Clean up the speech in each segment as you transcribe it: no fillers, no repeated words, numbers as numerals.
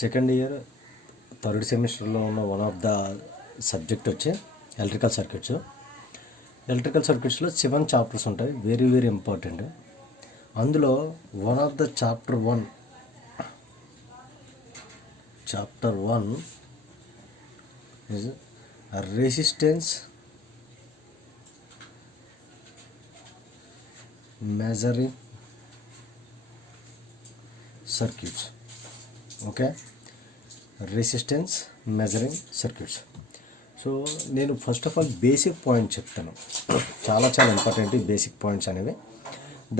Second year third సెమిస్టర్లో ఉన్న one of the subject వచ్చి ఎలక్ట్రికల్ సర్క్యూట్స్. ఎలక్ట్రికల్ సర్క్యూట్స్లో 7 చాప్టర్స్ ఉంటాయి, వెరీ వెరీ ఇంపార్టెంట్. అందులో one of the chapter 1 is resistance measuring circuits. Okay, resistance measuring circuits. So నేను first of all basic point చెప్తాను, చాలా చాలా ఇంపార్టెంట్ ఈ బేసిక్ పాయింట్స్ అనేవి.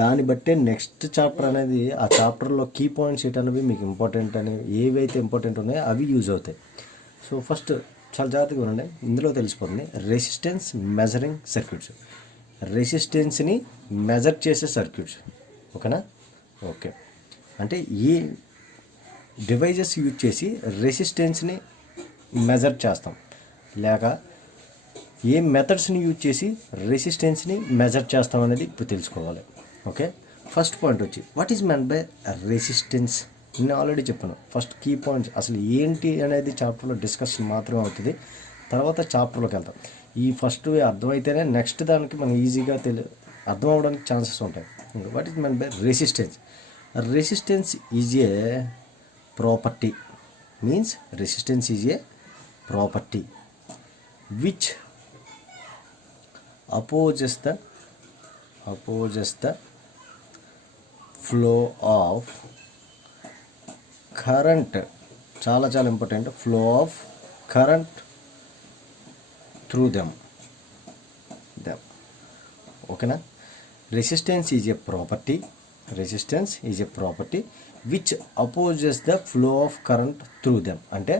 దాన్ని బట్టే నెక్స్ట్ చాప్టర్ అనేది ఆ చాప్టర్లో కీ పాయింట్స్ ఏంటనేవి మీకు ఇంపార్టెంట్ అనేవి ఏవైతే ఇంపార్టెంట్ ఉన్నాయో అవి యూజ్ అవుతాయి. సో ఫస్ట్ చాలా జాగ్రత్తగా ఉండండి, ఇందులో తెలిసిపోతుంది రెసిస్టెన్స్ మెజరింగ్ సర్క్యూట్స్. రెసిస్టెన్స్ని మెజర్ చేసే సర్క్యూట్స్. ఓకేనా? ఓకే, అంటే ఈ డివైజెస్ యూజ్ చేసి రెసిస్టెన్స్ని మెజర్ చేస్తాం, లేక ఏ మెథడ్స్ని యూజ్ చేసి రెసిస్టెన్స్ని మెజర్ చేస్తాం అనేది ఇప్పుడు తెలుసుకోవాలి. ఓకే, ఫస్ట్ పాయింట్ వచ్చి what is meant by resistance. నేను ఆల్రెడీ చెప్పాను, ఫస్ట్ కీ పాయింట్స్ అసలు ఏంటి అనేది చాప్టర్లో డిస్కషన్ మాత్రమే అవుతుంది, తర్వాత చాప్టర్లోకి వెళ్తాం. ఈ ఫస్ట్ అర్థమైతేనే నెక్స్ట్ దానికి మనం ఈజీగా అర్థం అవ్వడానికి ఛాన్సెస్ ఉంటాయి. What is meant by resistance. Resistance is a property, means resistance is a property which opposes the flow of current. చాలా చాలా important, flow of current through them. ఓకేనా? resistance is a property which opposes the flow of current through them. అంటే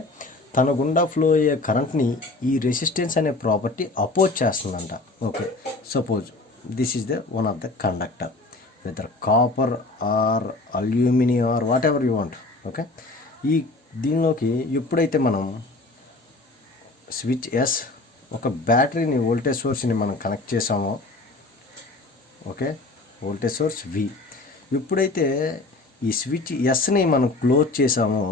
తన గుండా flow అయ్యే కరెంట్ని ఈ resistance అనే ప్రాపర్టీ అపోజ్ చేస్తుందంట. Okay, suppose this is the one of the conductor, whether copper or aluminium or whatever you want. Okay, ఈ దీనిలోకి ఎప్పుడైతే మనం స్విచ్ ఎస్ ఒక బ్యాటరీని వోల్టేజ్ సోర్స్ని మనం కనెక్ట్ చేసామో, ఓకే, వోల్టేజ్ సోర్స్ వి, ఎప్పుడైతే ఈ స్విచ్ ఎస్ని మనం క్లోజ్ చేసామో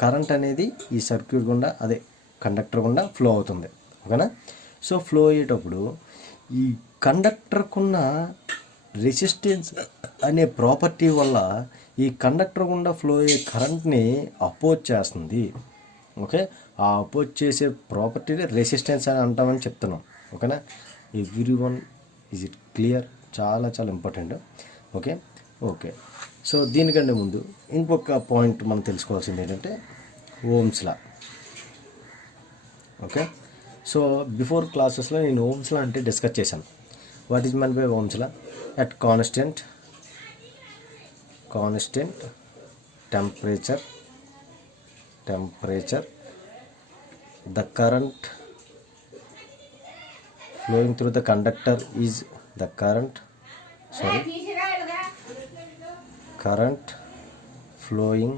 కరెంట్ అనేది ఈ సర్క్యూట్ గుండా, అదే కండక్టర్ గుండా ఫ్లో అవుతుంది. ఓకేనా? సో ఫ్లో అయ్యేటప్పుడు ఈ కండక్టర్కున్న రెసిస్టెన్స్ అనే ప్రాపర్టీ వల్ల ఈ కండక్టర్ గుండా ఫ్లో అయ్యే కరెంట్ని అపోజ్ చేస్తుంది. ఓకే, ఆ అపోజ్ చేసే ప్రాపర్టీని రెసిస్టెన్స్ అని అంటామని చెప్తున్నాం. ఓకేనా? Every one is it clear? చాలా చాలా ఇంపార్టెంట్. ఓకే ఓకే సో దీనికంటే ముందు ఇంకొక పాయింట్ మనం తెలుసుకోవాల్సింది ఏంటంటే ohm's law. Okay, so before క్లాసెస్లో నేను ఓమ్స్ లా అంటే డిస్కస్ చేశాను. What is meant by ohm's law? At constant temperature the current flowing through the conductor is the current flowing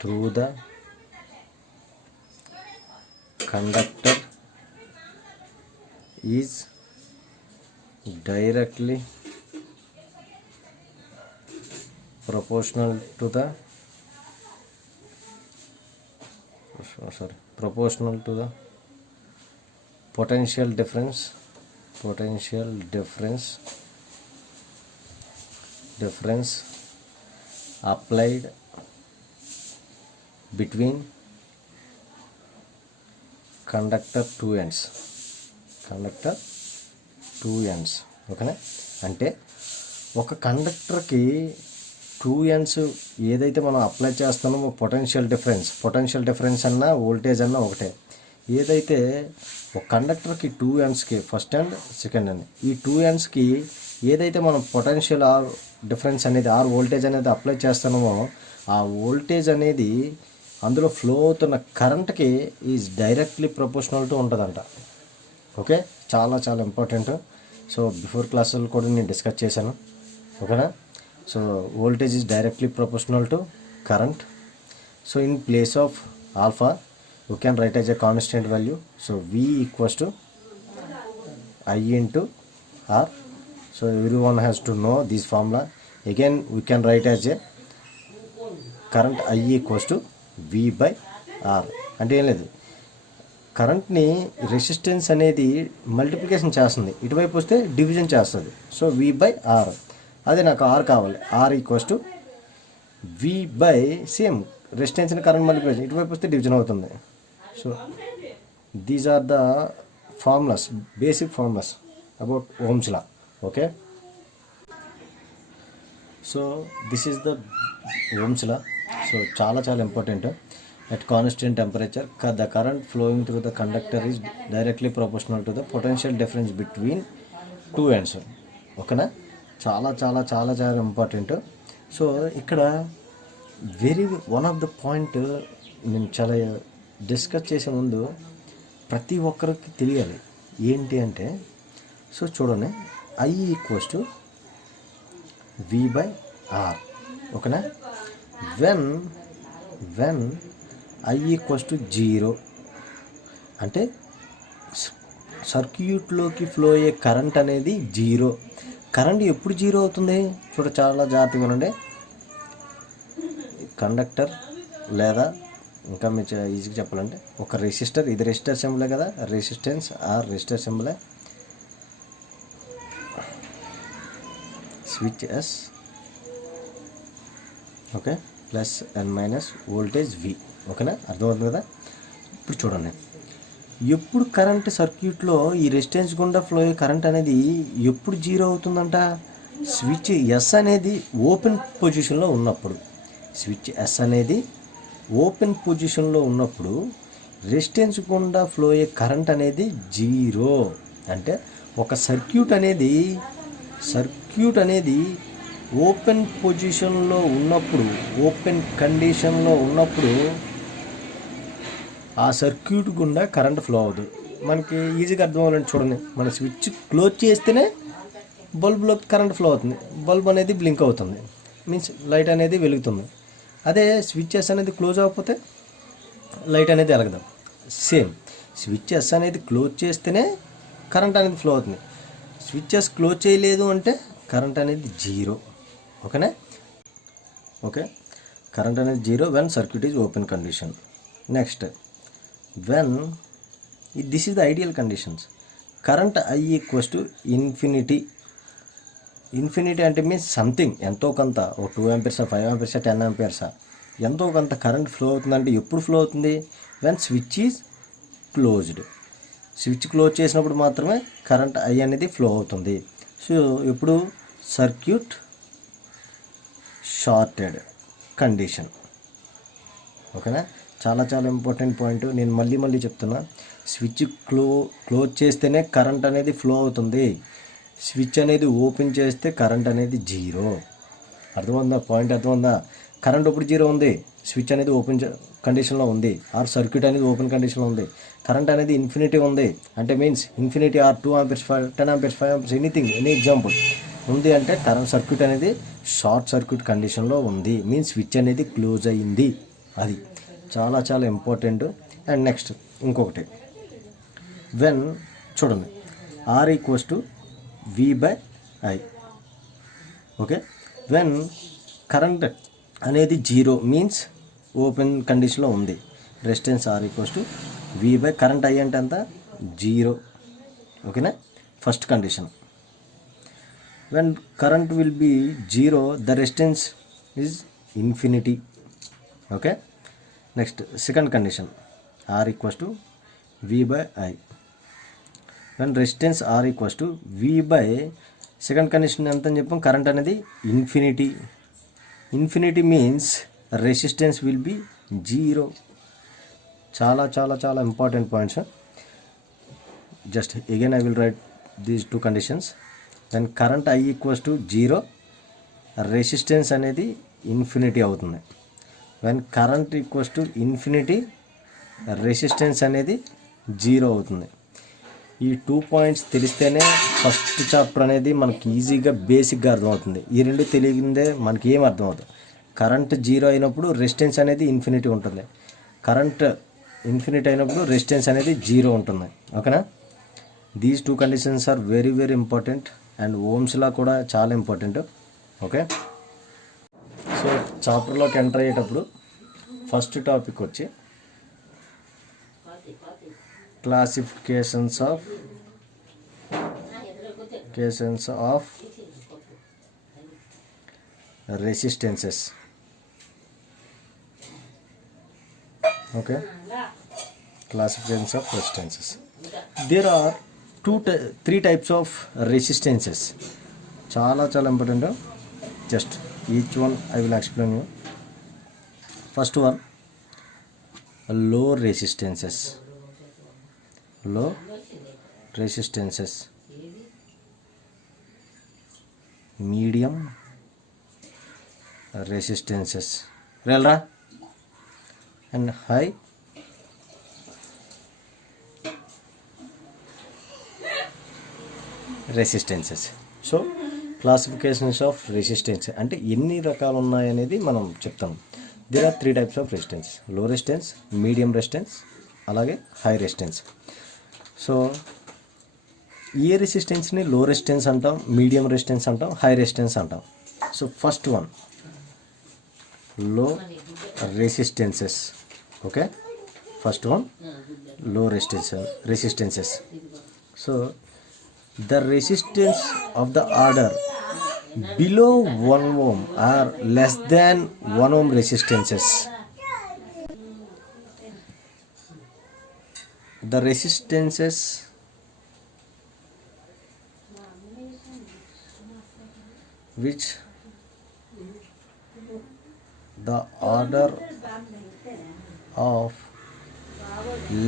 through the conductor is directly proportional to the potential difference applied between conductor two ends. ఓకేనా? అంటే ఒక కండక్టర్కి 2 ends ఏదైతే మనం apply చేస్తున్నామో potential difference అన్నా voltage అన్నా ఒకటే. ఏదైతే ఒక కండక్టర్కి 2 ఎండ్స్కి ఫస్ట్ అండ్ సెకండ్ అండ్ ఈ 2 ఎండ్స్కి ఏదైతే మనం పొటెన్షియల్ ఆర్ డిఫరెన్స్ అనేది ఆర్ వోల్టేజ్ అనేది అప్లై చేస్తున్నామో ఆ వోల్టేజ్ అనేది అందులో ఫ్లో అవుతున్న కరెంట్కి ఈజ్ డైరెక్ట్లీ ప్రపోర్షనల్ టు ఉంటుందంట. ఓకే, చాలా చాలా ఇంపార్టెంట్. సో బిఫోర్ క్లాసులు కూడా నేను డిస్కస్ చేశాను. ఓకేనా? So voltage is directly proportional to current. So in place of alpha you can write as a constant value. So V equals to I into R. So everyone has to know this formula. Again we can write as a current I equals to V by R. అంటే ఏం లేదు, కరెంట్ని resistance అనేది multiplication చేస్తుంది, ఇటువైపు వస్తే division చేస్తుంది. So we by are, అదే నాకు ఆర్ కావాలి. R equals to V by same రెసిస్టెన్స్ని కరెంట్ మల్టిప్లికేషన్, ఇటువైపు వస్తే డివిజన్ అవుతుంది. So these are the formulas, basic formulas about ohm's law. Okay, so this is the ohm's law. So చాలా చాలా important. At constant temperature, the current flowing through the conductor is directly proportional to the potential difference between two ends. ఓకేనా, చాలా చాలా చాలా చాలా important. So ఇక్కడ one of the point నేను చాలా డిస్కస్ చేసే ముందు ప్రతి ఒక్కరికి తెలియాలి ఏంటి అంటే, సో చూడండి, I equals to V by R. ఓకేనా, వెన్ ఐ ఈక్వల్స్ టు 0 అంటే సర్క్యూట్లోకి ఫ్లో అయ్యే కరెంట్ అనేది 0. కరెంట్ ఎప్పుడు 0 అవుతుంది చూడ, చాలా జాగ్రత్తగా ఉండండి. కండక్టర్ లేదా ఇంకా మీరు ఈజీగా చెప్పాలంటే ఒక రెసిస్టర్, ఇది రెసిస్టర్ సింబలే కదా, రెసిస్టెన్స్ ఆర్ రెసిస్టర్ సింబలే, switch S. Okay, plus and minus voltage V. ఓకేనా, అర్థమవుతుంది కదా. ఇప్పుడు చూడండి, ఎప్పుడు కరెంట్ సర్క్యూట్లో ఈ రెసిస్టెన్స్ గుండా ఫ్లో అయ్యే కరెంట్ అనేది ఎప్పుడు 0 అవుతుందంట, స్విచ్ ఎస్ అనేది ఓపెన్ పొజిషన్లో ఉన్నప్పుడు. స్విచ్ ఎస్ అనేది ఓపెన్ పొజిషన్లో ఉన్నప్పుడు రెసిస్టెన్స్ గుండా ఫ్లో అయ్యే కరెంట్ అనేది 0. అంటే ఒక సర్క్యూట్ అనేది ఓపెన్ పొజిషన్లో ఉన్నప్పుడు, ఓపెన్ కండిషన్లో ఉన్నప్పుడు ఆ సర్క్యూట్ గుండా కరెంట్ ఫ్లో అవుతుంది. మనకి ఈజీగా అర్థం అవ్వాలంటే చూడండి, మన స్విచ్ క్లోజ్ చేస్తేనే బల్బ్లో కరెంట్ ఫ్లో అవుతుంది, బల్బ్ అనేది బ్లింక్ అవుతుంది, మీన్స్ లైట్ అనేది వెలుగుతుంది. అదే స్విచ్ ఎస్ అనేది క్లోజ్ అవ్వకపోతే లైట్ అనేది వెలగదు. సేమ్ స్విచ్ ఎస్ అనేది క్లోజ్ చేస్తేనే కరెంట్ అనేది ఫ్లో అవుతుంది, స్విచ్ ఎస్ క్లోజ్ చేయలేదు అంటే కరెంట్ అనేది 0. ఓకేనా, ఓకే, కరెంట్ అనేది 0 when circuit is open condition. Next, when this is the ideal conditions, current I equals to infinity. Infinity అంటే మీన్స్ సంథింగ్, ఎంతో కొంత, ఓ 2 ఆంపియర్సా, 5 ఆంపియర్సా, 10 ఆంపియర్సా, ఎంతో కొంత కరెంట్ ఫ్లో అవుతుందంటే ఎప్పుడు ఫ్లో అవుతుంది, when switch is closed. Switch close చేసినప్పుడు మాత్రమే కరెంట్ ఐ అనేది ఫ్లో అవుతుంది. సో ఇప్పుడు సర్క్యూట్ షార్టెడ్ కండిషన్. ఓకేనా, చాలా చాలా ఇంపార్టెంట్ పాయింట్, నేను మళ్ళీ చెప్తున్నా. స్విచ్ క్లోజ్ చేస్తేనే కరెంట్ అనేది ఫ్లో అవుతుంది, స్విచ్ అనేది ఓపెన్ చేస్తే కరెంట్ అనేది 0. అర్థమైందా పాయింట్, అర్థమైందా? కరెంట్ ఇప్పుడు 0 ఉంది, స్విచ్ అనేది ఓపెన్ కండిషన్లో ఉంది, ఆర్ సర్క్యూట్ అనేది ఓపెన్ కండిషన్లో ఉంది, కరెంట్ అనేది ఇన్ఫినిటీ ఉంది అంటే means infinity or 2 amperes, 10 amperes, 5 amperes, any example ఉంది అంటే కరెంట్ సర్క్యూట్ అనేది షార్ట్ సర్క్యూట్ కండిషన్లో ఉంది, మీన్స్ స్విచ్ అనేది క్లోజ్ అయ్యింది. అది చాలా చాలా ఇంపార్టెంట్. అండ్ నెక్స్ట్ ఇంకొకటి, వెన్ చూడండి, R equals to V by I. Okay, when current అనేది 0 మీన్స్ ఓపెన్ కండిషన్లో ఉంది, resistance R equals to V by current I అంటే ఎంత 0. ఓకేనా, first condition. When current will be 0, the resistance is infinity. Okay, next second condition, R equals to V by I. When resistance R equals to V by second condition ఎంత అని చెప్పాం, current అనేది infinity. Infinity means resistance will be 0. చాలా చాలా చాలా important points. Just again I will write these 2 conditions. Then current I equals to 0, resistance అనేది infinity అవుతుంది. When current equals to infinity, resistance అనేది 0 అవుతుంది. ఈ 2 పాయింట్స్ తెలిస్తేనే ఫస్ట్ చాప్టర్ అనేది మనకి ఈజీగా బేసిక్గా అర్థమవుతుంది. ఈ 2 తెలియదే మనకి ఏం అర్థం అవుతుంది. కరెంట్ 0 అయినప్పుడు రెసిస్టెన్స్ అనేది ఇన్ఫినిటీ ఉంటుంది, కరెంట్ ఇన్ఫినిటీ అయినప్పుడు రెసిస్టెన్స్ అనేది 0 ఉంటుంది. ఓకేనా, these 2 conditions are very very important. And ohm's law కూడా చాలా ఇంపార్టెంట్. ఓకే, సో చాప్టర్లోకి ఎంటర్ అయ్యేటప్పుడు ఫస్ట్ టాపిక్ వచ్చి classifications of resistances. Okay, classifications of resistances. There are three types of resistances. చాలా important. Just each one I will explain you. First one, low resistances. Medium resistances. Relra and high resistances. So classifications of resistance అంటే ఎన్ని రకాలు ఉన్నాయనేది మనం చెప్తాం. There are 3 types of resistance: low resistance, medium resistance, అలాగే high resistance. So ఏ రెసిస్టెన్స్ని low resistance అంటాం, మీడియం రెసిస్టెన్స్ అంటాం, హై రెసిస్టెన్స్ అంటాం. So first one, low resistances. Okay, first one, low resistances. So the resistance of the order below 1 ohm are less than 1 ohm resistances. The resistances which the order of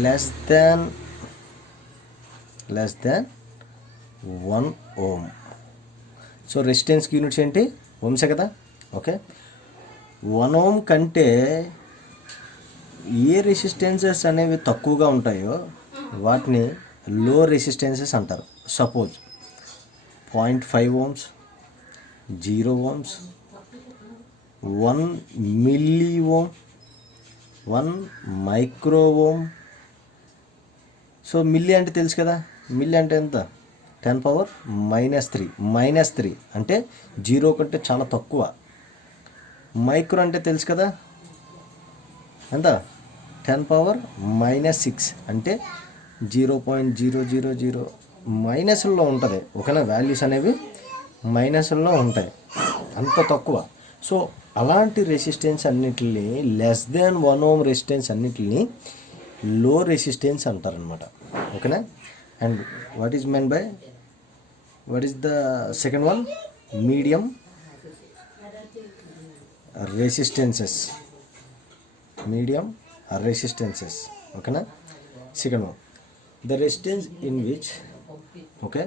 less than 1 ohm. So రెసిస్టెన్స్కి units ఏంటి? ఓమ్సే కదా. Okay, 1 ohm కంటే ఏ resistances అనేవి తక్కువగా ఉంటాయో వాటిని లో రెసిస్టెన్సెస్ అంటారు. Suppose 0.5 ohms, 0 ohms, 1 milli ohm, 1 micro ohm. So milli అంటే తెలుసు కదా, మిల్లీ అంటే ఎంత? 10⁻³ -3 అంటే 0 కంటే చాలా తక్కువ. మైక్రో అంటే తెలుసు కదా, ఎంత? 10⁻⁻6 అంటే 0.000 మైనస్లో ఉంటుంది. ఓకేనా, వాల్యూస్ అనేవి మైనస్లో ఉంటాయి, అంత తక్కువ. సో అలాంటి రెసిస్టెన్స్ అన్నిటిని, లెస్ దాన్ 1 ohm రెసిస్టెన్స్ అన్నిటిని లో రెసిస్టెన్స్ అంటారనమాట. ఓకేనా. And what is meant by, what is the second one? Medium resistances. Okay na. Second one, the resistance in which, okay,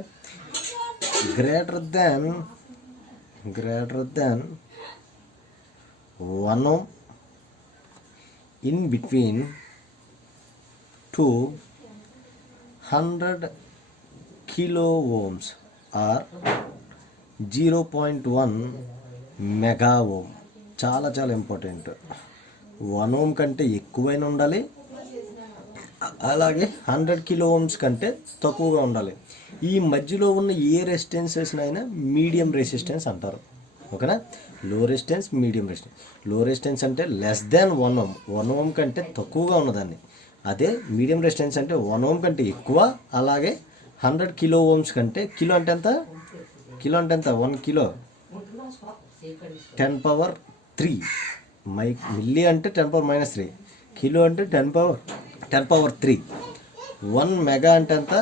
greater than 1 ohm in between 200 kilo ohms or 0.1 mega ohm. చాలా important. 1 ohm కంటే ఎక్కువైనా ఉండాలి, అలాగే 100 kilo ohms కంటే తక్కువగా ఉండాలి. ఈ మధ్యలో ఉన్న ఏ రెసిస్టెన్సెస్నైనా మీడియం రెసిస్టెన్స్ అంటారు. ఓకేనా. లో resistance, medium resistance. Low resistance అంటే లెస్ దాన్ 1 ohm, 1 ohm కంటే తక్కువగా ఉన్నదాన్ని. అదే మీడియం రెసిస్టెన్స్ అంటే 1 ohm కంటే ఎక్కువ, అలాగే 100 kilo ohms కంటే, కిలో అంటే ఎంత? 1 kilo 10⁻³ మిల్లీ అంటే 10⁻³ కిలో అంటే 10⁻³ 1 మెగా అంటే ఎంత?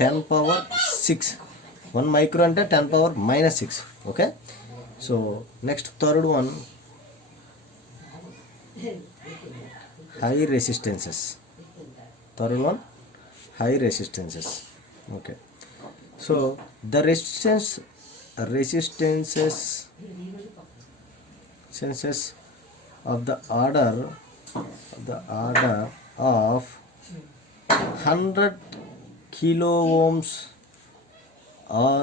10⁻6. 1 మైక్రో అంటే 10⁻⁻6. Okay. So next third one, high resistances. Third one, high resistances. Okay, so the resistances of the order of 100 kilo ohms or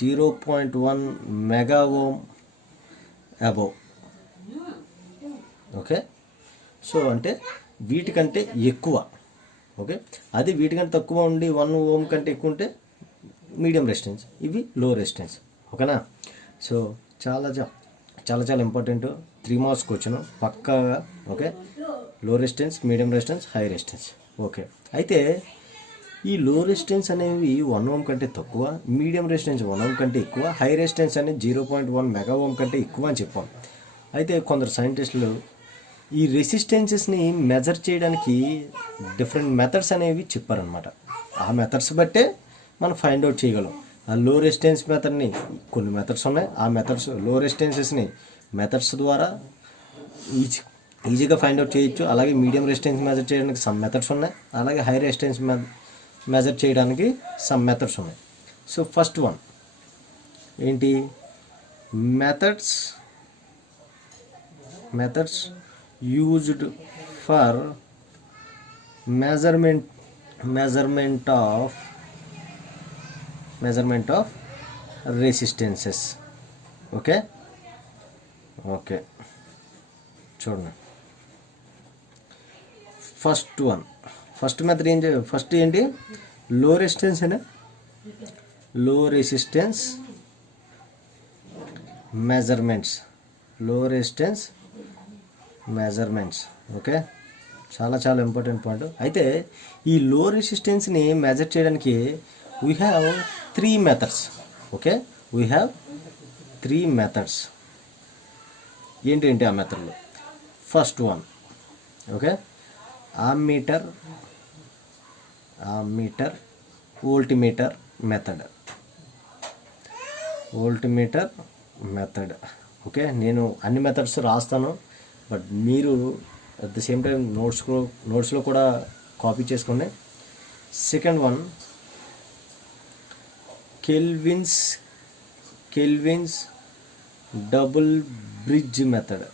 0.1 mega ohm above. Okay. So అంటే వీటికంటే ఎక్కువ. Okay, అది వీటికంటే తక్కువ ఉండి 1 ohm కంటే ఎక్కువ ఉంటే మీడియం రెసిస్టెన్స్, ఇవి లో రెసిస్టెన్స్. ఓకేనా. సో చాలా చాలా చాలా ఇంపార్టెంట్ 3 మార్క్స్ క్వశ్చన్ పక్కాగా. ఓకే, లో resistance, medium resistance, high resistance. Okay, అయితే ఈ లో రెసిస్టెన్స్ అనేవి 1 ఓం కంటే తక్కువ, మీడియం రెసిస్టెన్స్ 1 ఓం కంటే ఎక్కువ, హై రెసిస్టెన్స్ అనేది 0.1 మెగా ఓం కంటే ఎక్కువ అని చెప్పాం. అయితే కొందరు సైంటిస్టులు ఈ రెసిస్టెన్సెస్ని మెజర్ చేయడానికి డిఫరెంట్ మెథడ్స్ అనేవి చెప్పారనమాట. ఆ మెథడ్స్ బట్టే మనం ఫైండ్ అవుట్ చేయగలం. ఆ లో రెసిస్టెన్స్ మెథడ్ని, కొన్ని మెథడ్స్ ఉన్నాయి, ఆ మెథడ్స్ లో రెసిస్టెన్సెస్ని మెథడ్స్ ద్వారా ఈజీగా ఫైండ్ అవుట్ చేయొచ్చు. అలాగే మీడియం రెసిస్టెన్స్ మెజర్ చేయడానికి సమ్ మెథడ్స్ ఉన్నాయి, అలాగే హై రెసిస్టెన్స్ మెజర్ చేయడానికి సమ్ మెథడ్స్ ఉన్నాయి. సో ఫస్ట్ వన్ ఏంటి? Methods used for measurement of resistances. Okay, చూడండి. ఫస్ట్ మెథడ్ ఏంటి? లో రెసిస్టెన్స్ మెజర్మెంట్స్. ఓకే, చాలా చాలా ఇంపార్టెంట్ పాయింట్. అయితే ఈ లో రెసిస్టెన్స్ని మెజర్ చేయడానికి we have 3 methods. Okay, we have 3 methods. ఏంటి ఆ మెథడ్లు? First one, okay, ammeter voltmeter method. Okay, నేను అన్ని మెథడ్స్ రాస్తాను, బట్ మీరు అట్ ద సేమ్ టైం నోట్స్లో కూడా కాపీ చేసుకోండి. Second one, Kelvin's double bridge method.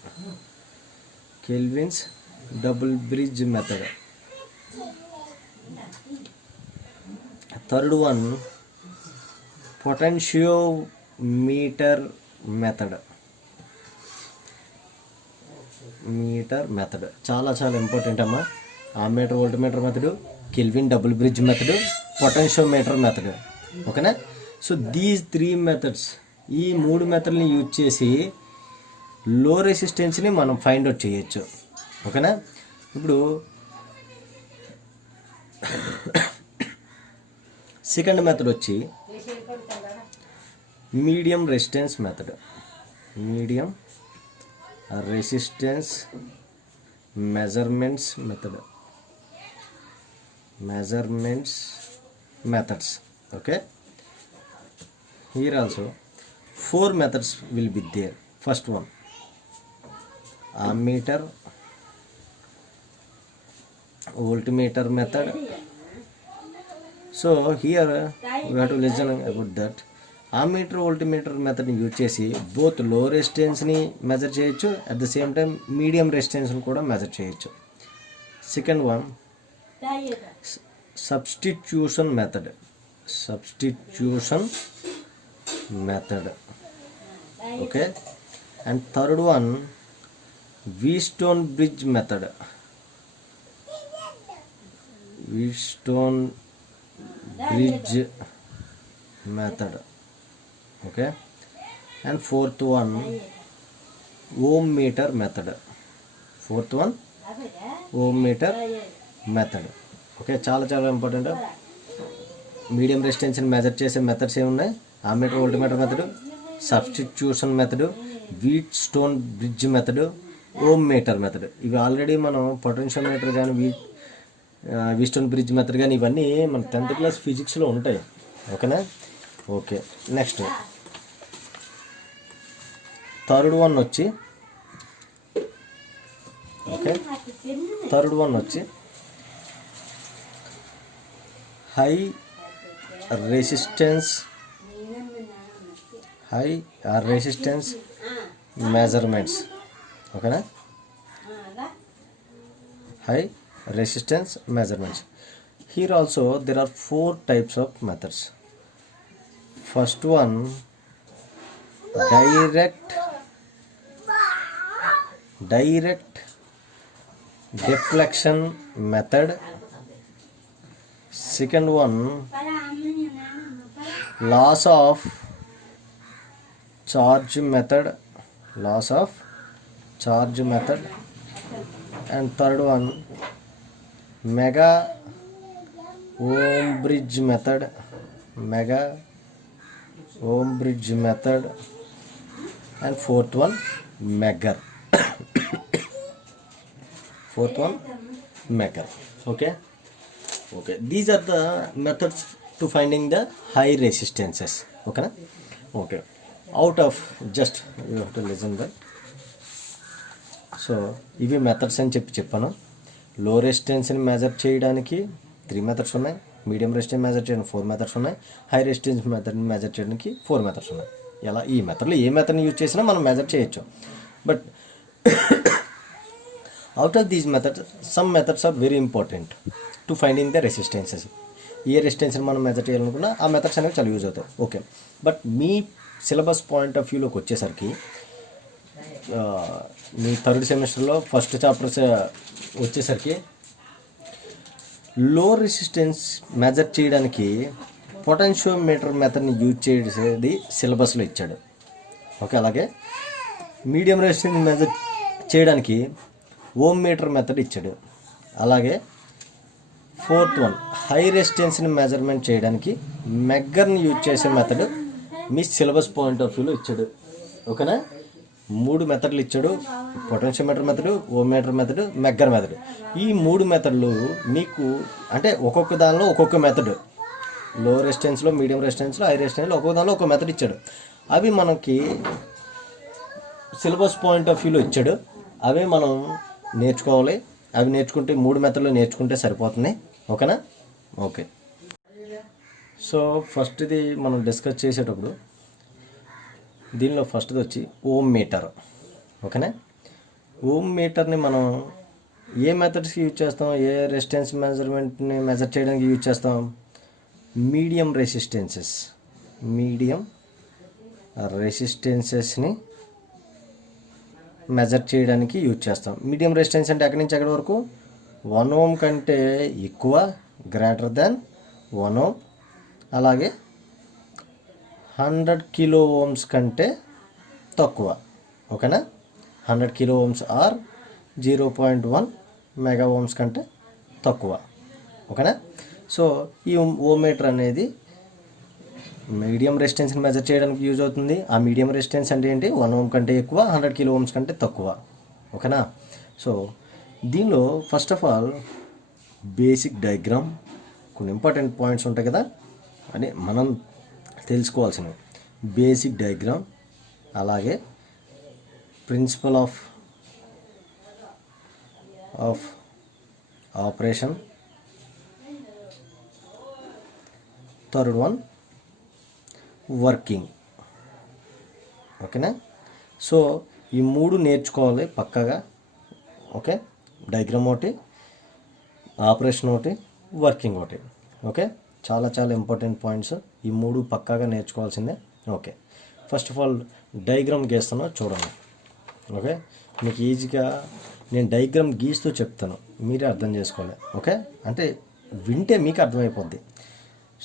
Third one, potentiometer method. చాలా చాలా ఇంపార్టెంట్ అమ్మా. Ammeter voltmeter method, Kelvin double bridge method, potentiometer method. ఓకేనా? సో దీస్ 3 మెథడ్స్, ఈ 3 మెథడ్ని యూజ్ చేసి లో రెసిస్టెన్స్ని మనం ఫైండ్ అవుట్ చేయొచ్చు. ఓకేనా? ఇప్పుడు సెకండ్ మెథడ్ వచ్చి medium resistance measurements methods. Okay, here also 4 methods will be there. First one, ammeter voltmeter method. So here we have to listen about that. ammeter voltmeter method ని use చేసి both లో resistance ని measure చేయొచ్చు, at the same time medium resistance ని కూడా measure చేయొచ్చు. Second one, substitution method. Okay, and third one, Wheatstone bridge method. Okay, and fourth one, ohm meter method. Okay, చాలా చాలా ఇంపార్టెంట్. మీడియం రెసిస్టెన్స్ని measure చేసే methods ఏమున్నాయి? Ammeter voltmeter method, substitution method, Wheatstone bridge method, ohm meter method. ఇవి already మనం potentiometer కానీ Wheatstone bridge method కానీ ఇవన్నీ మన 10th క్లాస్ ఫిజిక్స్లో ఉంటాయి. ఓకేనా? ఓకే, నెక్స్ట్ థర్డ్ వన్ వచ్చి హై రెసిస్టెన్స్ మెజర్మెంట్స్. ఓకేనా? High resistance measurements. Here also there are 4 types of methods. First one, direct deflection method. Second one, loss of charge method. loss of charge method, and third one mega ohm bridge method, and fourth one Megger. Okay, these are the methods to finding the high resistances. Okay, out of just you have to listen that. So ఇవి methods అని చెప్పాను. లో రెసిస్టెన్స్ని measure చేయడానికి 3 methods ఉన్నాయి, medium resistance measure చేయడానికి 4 methods ఉన్నాయి, high resistance మెథడ్ని measure చేయడానికి 4 మెథడ్స్ ఉన్నాయి. ఎలా ఈ మెథడ్లో ఏ మెథడ్ని యూజ్ చేసినా మనం మెజర్ చేయొచ్చు. But out of these methods some methods are very important to finding the resistances. ఏ రెసిస్టెన్స్ని మనం మెజర్ చేయాలనుకున్నా ఆ మెథడ్స్ అనేవి చాలా యూజ్ అవుతాయి. ఓకే, బట్ మీ సిలబస్ పాయింట్ ఆఫ్ వ్యూలోకి వచ్చేసరికి మీ థర్డ్ సెమిస్టర్లో ఫస్ట్ చాప్టర్స్ వచ్చేసరికి లో రెసిస్టెన్స్ మెజర్ చేయడానికి పొటెన్షియోమీటర్ మెథడ్ని యూజ్ చేసేది సిలబస్లో ఇచ్చాడు. ఓకే, అలాగే మీడియం రెసిస్టెన్స్ మెజర్ చేయడానికి ఓమ్ మీటర్ మెథడ్ ఇచ్చాడు. అలాగే ఫోర్త్ వన్ హై రెసిస్టెన్స్ని మెజర్మెంట్ చేయడానికి మెగ్గర్ని యూజ్ చేసే method me syllabus point of వ్యూలో ఇచ్చాడు. ఓకేనా, 3 మెథడ్లు ఇచ్చాడు, potentiometer method, ohm meter method, మెగ్గర్ method. ఈ 3 మెథడ్లు మీకు అంటే ఒక్కొక్క దానిలో ఒక్కొక్క మెథడ్, లో రెసిస్టెన్స్లో, మీడియం రెసిస్టెన్స్లో, హై రెసిస్టెన్స్లో ఒక్కొక్క దానిలో ఒక మెథడ్ ఇచ్చాడు. అవి మనకి సిలబస్ పాయింట్ ఆఫ్ వ్యూలో ఇచ్చాడు, అవే మనం నేర్చుకోవాలి. అవి నేర్చుకుంటే 3 మెథడ్లు నేర్చుకుంటే సరిపోతుంది. ఓకేనా, ఓకే. సో ఫస్ట్ ఇది మనం డిస్కస్ చేసేటప్పుడు దీనిలో ఫస్ట్ది వచ్చి ఓమ్ మీటర్. ఓకేనా, ఓమ్ మీటర్ని మనం ఏ మెథడ్స్కి యూజ్ చేస్తాం, ఏ రెసిస్టెన్స్ మెజర్మెంట్ని మెజర్ చేయడానికి యూజ్ చేస్తాం? మీడియం రెసిస్టెన్సెస్ని మెజర్ చేయడానికి యూజ్ చేస్తాం. మీడియం రెసిస్టెన్స్ అంటే ఎక్కడి నుంచి ఎక్కడి వరకు? 1 ఓం కంటే ఎక్కువ, గ్రేటర్ దాన్ 1 ఓం. అలాగే 100 కిలో ఓమ్స్ కంటే తక్కువ. ఓకేనా, 100 kilo ohms or 0.1 mega ohms కంటే తక్కువ. ఓకేనా, సో ఈ ఓమీటర్ అనేది మీడియం రెసిస్టెన్స్ని మెజర్ చేయడానికి యూజ్ అవుతుంది. ఆ మీడియం రెసిస్టెన్స్ అంటే ఏంటి? 1 ఓం కంటే ఎక్కువ, 100 కిలో ఓమ్స్ కంటే తక్కువ. ఓకేనా, సో దీనిలో first of all basic diagram, కొన్ని ఇంపార్టెంట్ పాయింట్స్ ఉంటాయి కదా అని మనం తెలుసుకోవాల్సినవి. బేసిక్ డయాగ్రామ్, అలాగే principle of operation, third one working. ఓకేనా, సో ఈ 3 నేర్చుకోవాలి పక్కగా. ఓకే, డయాగ్రామ్ ఒకటి, ఆపరేషన్ ఒకటి, వర్కింగ్ ఒకటి. ఓకే, చాలా చాలా ఇంపార్టెంట్ పాయింట్స్, ఈ 3 పక్కాగా నేర్చుకోవాల్సిందే. Okay, first of all diagram గీస్తాను చూడండి. ఓకే, మీకు ఈజీగా నేను డయాగ్రామ్ గీస్తూ చెప్తాను, మీరే అర్థం చేసుకోవాలి. ఓకే, అంటే వింటే మీకు అర్థమైపోద్ది.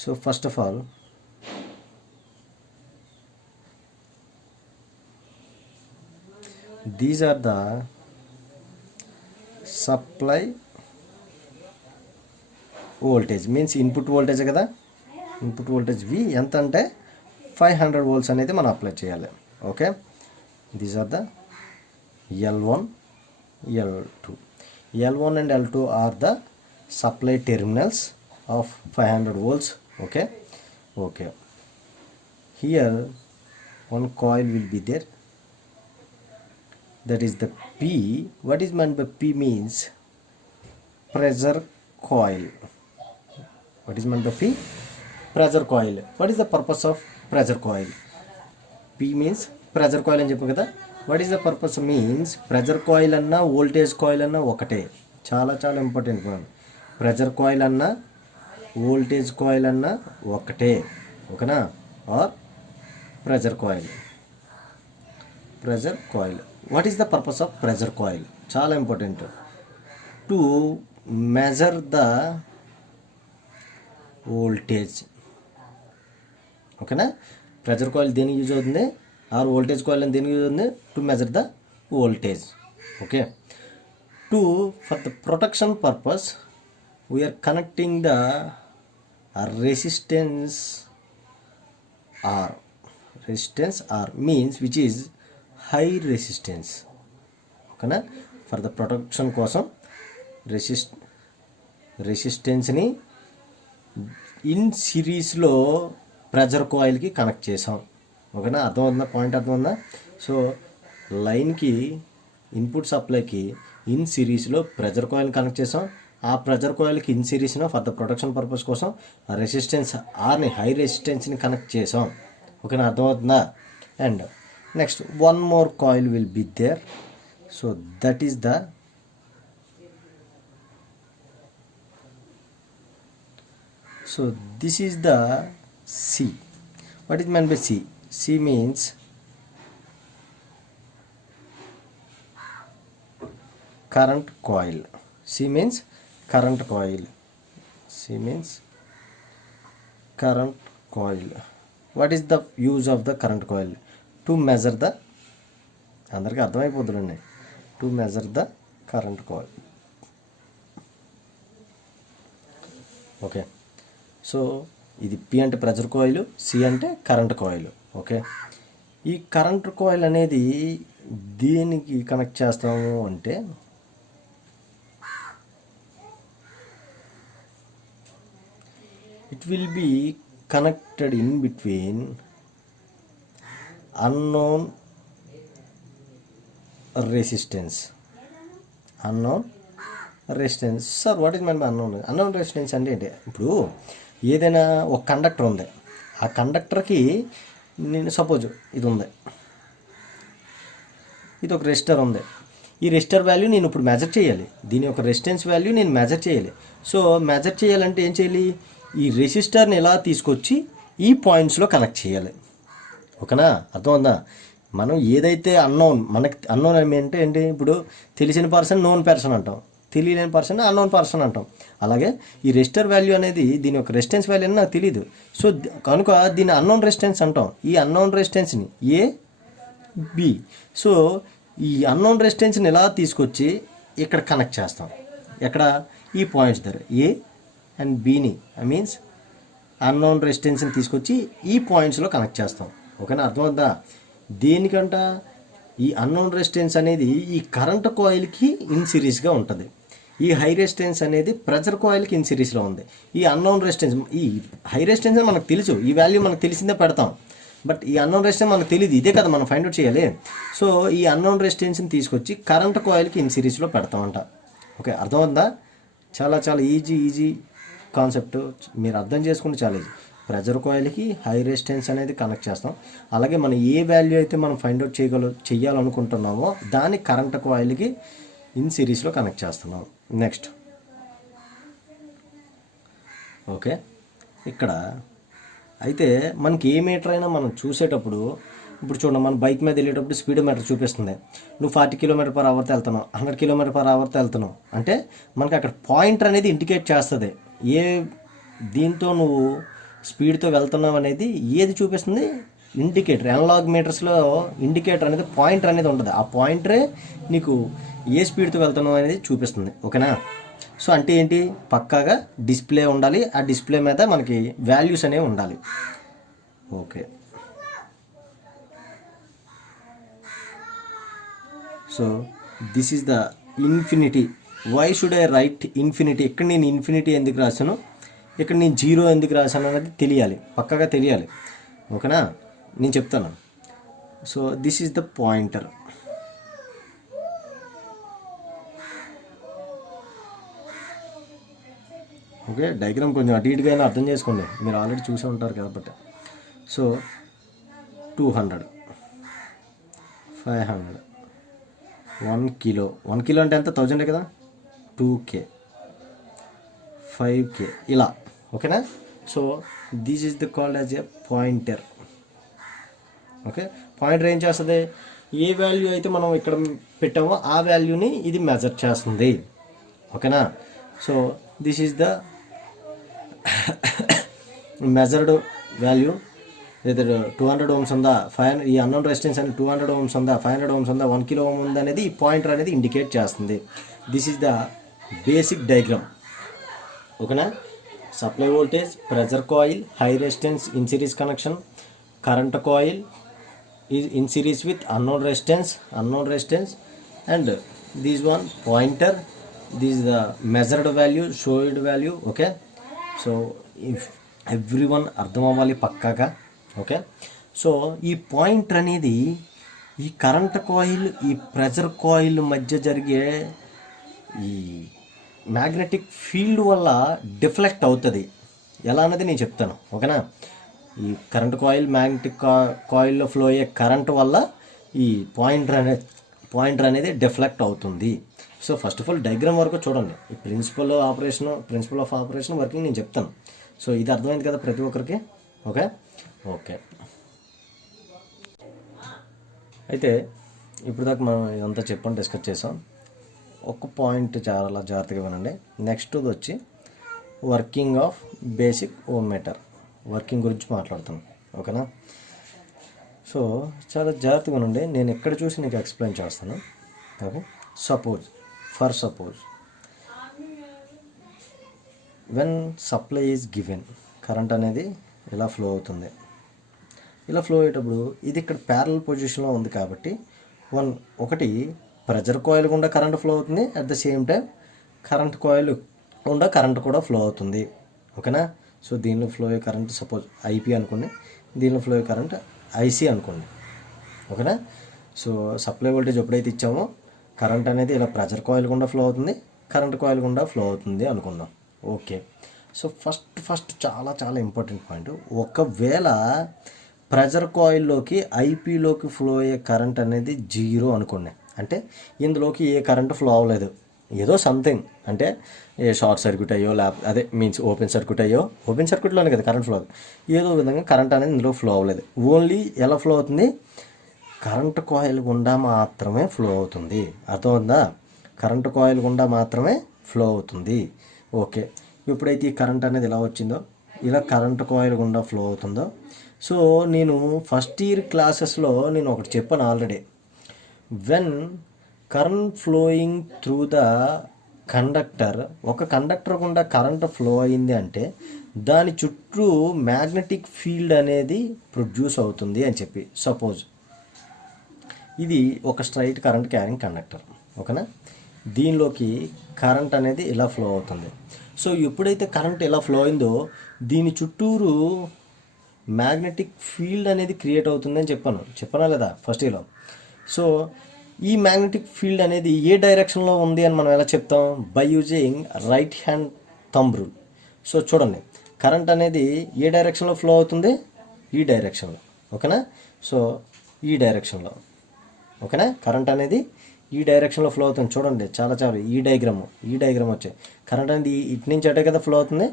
So first of all these are the supply voltage, means input voltage కదా. ఇన్పుట్ వోల్టేజ్ వి ఎంత అంటే 500 వోల్ట్స్ అనేది మనం అప్లై చేయాలి. Okay, these are the L1, L2 and L2 are the supply terminals of 500 volts. Okay, here one coil will be there, that is the P. What is meant by P? Means pressure coil. What is meant by P? Pressure coil. What is the purpose of pressure coil? P means pressure coil అని చెప్పు కదా. What is the purpose? Means pressure coil అన్నా voltage coil అన్నా ఒకటే. చాలా చాలా important point. Pressure coil అన్నా voltage coil అన్నా ఒకటే. ఓకేనా, or pressure coil. What is the purpose of pressure coil? చాలా important. To measure the voltage. ఓకేనా, ప్రెజర్ కాయిల్ దేనికి యూజ్ అవుతుంది? ఆర్ వోల్టేజ్ కాయిల్ అని దేనికి యూజ్ ఉంది? To measure the voltage. Okay. For the protection purpose we're connecting the resistance are means which is high resistance. ఓకేనా? For the protection కోసం రెసిస్టెన్స్ని in సిరీస్లో ప్రెజర్ కాయిల్కి కనెక్ట్ చేసాం. ఓకేనా? అర్థమవుతుందా? పాయింట్ అర్థమవుతుందా? సో లైన్కి ఇన్పుట్ సప్లైకి ఇన్ సిరీస్లో ప్రెజర్ కాయిల్ కనెక్ట్ చేసాం. ఆ ప్రెజర్ కాయిల్కి ఇన్ సిరీస్లో ఫర్ ద ప్రొటెక్షన్ పర్పస్ కోసం ఆ రెసిస్టెన్స్ ఆర్ని హై రెసిస్టెన్స్ని కనెక్ట్ చేసాం. ఓకేనా? అర్థమవుతుందా? And next one more coil will be there. So that is the this is the C. What is meant by C? C means current coil. C means current coil. C means current coil. What is the use of the current coil? To measure the, అందరికీ అర్థమైపోతుందండి, to measure the current coil. Okay. So ఇది P అంటే pressure coil, C అంటే current coil. Okay. ఈ current coil అనేది దేనికి connect చేస్తాము అంటే it will be connected in between unknown resistance. Sir what is mean by unknown resistance అంటే ఏంటి? ఇప్పుడు ఏదైనా ఒక కండక్టర్ ఉంది, ఆ కండక్టర్కి నేను సపోజ్ ఇది ఉంది, ఇది ఒక రెసిస్టర్ ఉంది. ఈ రెసిస్టర్ వాల్యూ నేను ఇప్పుడు మెజర్ చేయాలి, దీని యొక్క రెసిస్టెన్స్ వాల్యూ నేను మెజర్ చేయాలి. సో మెజర్ చేయాలంటే ఏం చేయాలి? ఈ రెసిస్టర్ని ఎలా తీసుకొచ్చి ఈ పాయింట్స్లో కనెక్ట్ చేయాలి. ఓకేనా? అర్థమవుందా? మనం ఏదైతే మనకి అన్నోన్ అంటే ఏంటి? ఇప్పుడు తెలిసిన పర్సన్ నోన్ పర్సన్ అంటాం, తెలియలేని పర్సన్ అన్నోన్ పర్సన్ అంటాం. అలాగే ఈ రెసిస్టర్ వాల్యూ అనేది దీని యొక్క రెసిస్టెన్స్ వాల్యూ అని నాకు తెలియదు. సో కనుక దీన్ని అన్నోన్ రెసిస్టెన్స్ అంటాం. ఈ అన్నోన్ రెసిస్టెన్స్ని AB. సో ఈ అన్నోన్ రెసిస్టెన్స్ని ఎలా తీసుకొచ్చి ఇక్కడ కనెక్ట్ చేస్తాం. ఎక్కడ? ఈ పాయింట్స్ దగ్గర A అండ్ Bని, ఐ మీన్స్ అన్నోన్ రెసిస్టెన్స్ని తీసుకొచ్చి ఈ పాయింట్స్లో కనెక్ట్ చేస్తాం. ఓకేనా? అర్థమవుతుందా? దేనికంట? ఈ అన్నోన్ రెసిస్టెన్స్ అనేది ఈ కరెంట్ కాయిల్కి ఇన్ సిరీస్గా ఉంటుంది. ఈ హై రెసిస్టెన్స్ అనేది ప్రెజర్ కాయిల్కి ఇన్ సిరీస్లో ఉంది. ఈ అన్నోన్ రెసిస్టెన్స్, ఈ హై రెసిస్టెన్స్ మనకు తెలుసు, ఈ వాల్యూ మనకు తెలిసిందే పెడతాం. బట్ ఈ అన్నోన్ రెసిస్టెన్స్ మనకు తెలియదు, ఇదే కదా మనం ఫైండ్ అవుట్ చేయాలి. సో ఈ అన్నోన్ రెసిస్టెన్స్ని తీసుకొచ్చి కరెంట్ కాయిల్కి ఇన్ సిరీస్లో పెడతామంట. ఓకే, అర్థమవుతుందా? చాలా చాలా ఈజీ కాన్సెప్ట్, మీరు అర్థం చేసుకుంటే చాలా ఈజీ. ప్రెజర్ కాయిల్కి హై రెసిస్టెన్స్ అనేది కనెక్ట్ చేస్తాం. అలాగే మనం ఏ వాల్యూ అయితే మనం ఫైండ్ అవుట్ చేయాలనుకుంటున్నామో దాన్ని కరెంట్ కాయిల్కి ఇన్ సిరీస్లో కనెక్ట్ చేస్తున్నాం. నెక్స్ట్ ఓకే, ఇక్కడ అయితే మనకి ఏ మీటర్ అయినా మనం చూసేటప్పుడు, ఇప్పుడు చూడండి, మన బైక్ మీద వెళ్ళేటప్పుడు స్పీడ్ మీటర్ చూపిస్తుంది. నువ్వు 40 km/h వెళ్తున్నావు, 100 km/h వెళ్తున్నావు అంటే మనకి అక్కడ పాయింటర్ అనేది ఇండికేట్ చేస్తుంది. ఏ దీంతో నువ్వు స్పీడ్తో వెళ్తున్నావు అనేది ఏది చూపిస్తుంది? ఇండికేటర్. అనలాగ్ మీటర్స్లో ఇండికేటర్ అనేది పాయింటర్ అనేది ఉంటుంది. ఆ పాయింటరే నీకు ఏ స్పీడ్తో వెళ్తున్నావు అనేది చూపిస్తుంది. ఓకేనా? సో అంటే ఏంటి? పక్కాగా డిస్ప్లే ఉండాలి, ఆ డిస్ప్లే మీద మనకి వాల్యూస్ అనేవి ఉండాలి. Okay, so this is the infinity. Why should I write infinity? ఇక్కడ నేను ఇన్ఫినిటీ ఎందుకు రాశాను, ఇక్కడ నేను 0 ఎందుకు రాశాను అనేది తెలియాలి, పక్కాగా తెలియాలి. ఓకేనా? నేను చెప్తాను. So this is the pointer. Okay, diagram కొంచెం అటు ఇటుగా అయినా అర్థం చేసుకోండి, మీరు ఆల్రెడీ చూసే ఉంటారు కాబట్టి. So 200, 500, 1 kilo. 1 kilo అంటే ఎంత? 1000 కదా. 2K, 5K, ఇలా. ఓకేనా? So this is the called as a pointer. Okay, pointer ఏం చేస్తుంది? ఏ వాల్యూ అయితే మనం ఇక్కడ పెట్టామో ఆ వాల్యూని ఇది మెజర్ చేస్తుంది. ఓకేనా? So this is the measured value లేదా 200 ఓమ్స్ ఉందా, ఈ అన్నోన్ రెసిస్టెన్స్ అనేది 200 ఓమ్స్ ఉందా, 500 ఓమ్స్ ఉందా, 1 కిలో ఓమ్ ఉందా అనేది ఈ పాయింటర్ అనేది ఇండికేట్ చేస్తుంది. This is the basic diagram. ఓకేనా. Supply voltage, pressure coil, high resistance in series connection, current coil is in series with unknown resistance, and this one pointer, this is the measured value, showed value. Okay, so if everyone అర్థం అవ్వాలి పక్కాగా. Okay, so ఈ pointer అనేది ఈ current coil, ఈ pressure coil మధ్య జరిగే ఈ మ్యాగ్నెటిక్ ఫీల్డ్ వల్ల డిఫ్లెక్ట్ అవుతుంది. ఎలా అన్నది నేను చెప్తాను. ఓకేనా. ఈ కరెంట్ కాయిల్, మ్యాగ్నెటిక్ కాయిల్లో ఫ్లో అయ్యే కరెంట్ వల్ల ఈ పాయింటర్ అనేది డిఫ్లెక్ట్ అవుతుంది. So first of all diagram వరకు చూడండి. ఈ ప్రిన్సిపల్ ఆఫ్ ఆపరేషన్ వర్కింగ్ నేను చెప్తాను. సో ఇది అర్థమైంది కదా ప్రతి ఒక్కరికి. ఓకే ఓకే అయితే ఇప్పుడు దాకా మనం ఇదంతా చెప్పని డిస్కస్ చేసాం. ఒక పాయింట్ చాలా జాగ్రత్తగా వినండి. నెక్స్ట్ వచ్చి working of basic ohm meter, working గురించి మాట్లాడుతాను. ఓకేనా. సో చాలా జాగ్రత్తగా ఉండండి. నేను ఎక్కడ చూసి నీకు ఎక్స్ప్లెయిన్ చేస్తాను. Okay. Suppose when supply is given, current అనేది ఇలా ఫ్లో అవుతుంది. ఇలా ఫ్లో అయ్యేటప్పుడు ఇది ఇక్కడ ప్యారలల్ పొజిషన్లో ఉంది కాబట్టి ఒకటి ప్రెజర్ కాయిల్ గుండా కరెంట్ ఫ్లో అవుతుంది. At the same time current coil గుండా కరెంట్ కూడా ఫ్లో అవుతుంది. ఓకేనా. సో దీనిలో ఫ్లో అయ్యే కరెంట్ సపోజ్ ఐపీ అనుకోండి, దీనిలో ఫ్లో అయ్యే కరెంట్ ఐసీ అనుకోండి. ఓకేనా. సో సప్లై వోల్టేజ్ ఎప్పుడైతే ఇచ్చామో కరెంట్ అనేది ఇలా ప్రెజర్ కాయిల్ గుండా ఫ్లో అవుతుంది, కరెంట్ కాయిల్ గుండా ఫ్లో అవుతుంది అనుకుందాం. ఓకే. సో ఫస్ట్ చాలా చాలా ఇంపార్టెంట్ పాయింట్, ఒకవేళ ప్రెజర్ కాయిల్లోకి ఐపీలోకి ఫ్లో అయ్యే కరెంట్ అనేది 0 అనుకోండి. అంటే ఇందులోకి ఏ కరెంట్ ఫ్లో అవ్వలేదు, ఏదో సంథింగ్ అంటే ఏ షార్ట్ సర్క్యూట్ అయ్యో మీన్స్ ఓపెన్ సర్క్యూట్లోనే కదా కరెంట్ ఫ్లో అవుతుంది. ఏదో విధంగా కరెంట్ అనేది ఇందులో ఫ్లో అవ్వలేదు. ఓన్లీ ఎలా ఫ్లో అవుతుంది, కరెంట్ కాయిల్ గుండా మాత్రమే ఫ్లో అవుతుంది. అర్థమవుతుందా. కరెంట్ కాయిల్ గుండా మాత్రమే ఫ్లో అవుతుంది. ఓకే. ఎప్పుడైతే ఈ కరెంట్ అనేది ఇలా వచ్చిందో, ఇలా కరెంట్ కాయిల్ గుండా ఫ్లో అవుతుందో, సో నేను ఫస్ట్ ఇయర్ క్లాసెస్లో నేను ఒకటి చెప్పాను already. When current flowing through the conductor, ఒక కండక్టర్ గుండా కరెంట్ ఫ్లో అయింది అంటే దాని చుట్టూ మ్యాగ్నెటిక్ ఫీల్డ్ అనేది ప్రొడ్యూస్ అవుతుంది అని చెప్పి. సపోజ్ ఇది ఒక స్ట్రైట్ కరెంట్ క్యారింగ్ కండక్టర్. ఓకేనా. దీనిలోకి కరెంట్ అనేది ఇలా ఫ్లో అవుతుంది. సో ఎప్పుడైతే కరెంట్ ఇలా ఫ్లో అయిందో దీని చుట్టూరు మ్యాగ్నెటిక్ ఫీల్డ్ అనేది క్రియేట్ అవుతుందని చెప్పానా లేదా ఫస్ట్ ఇయర్లో. సో ఈ మ్యాగ్నెటిక్ ఫీల్డ్ అనేది ఏ డైరెక్షన్లో ఉంది అని మనం ఎలా చెప్తాం, by using right hand thumb rule. So చూడండి, కరెంట్ అనేది ఏ డైరెక్షన్లో ఫ్లో అవుతుంది, ఈ డైరెక్షన్లో. ఓకేనా. సో ఈ డైరెక్షన్లో. ఓకేనా. కరెంట్ అనేది ఈ డైరెక్షన్లో ఫ్లో అవుతుంది. చూడండి చాలా ఈ డయాగ్రామ్ వచ్చాయి. కరెంట్ అనేది ఇటు నుంచి అటే కదా ఫ్లో అవుతుంది.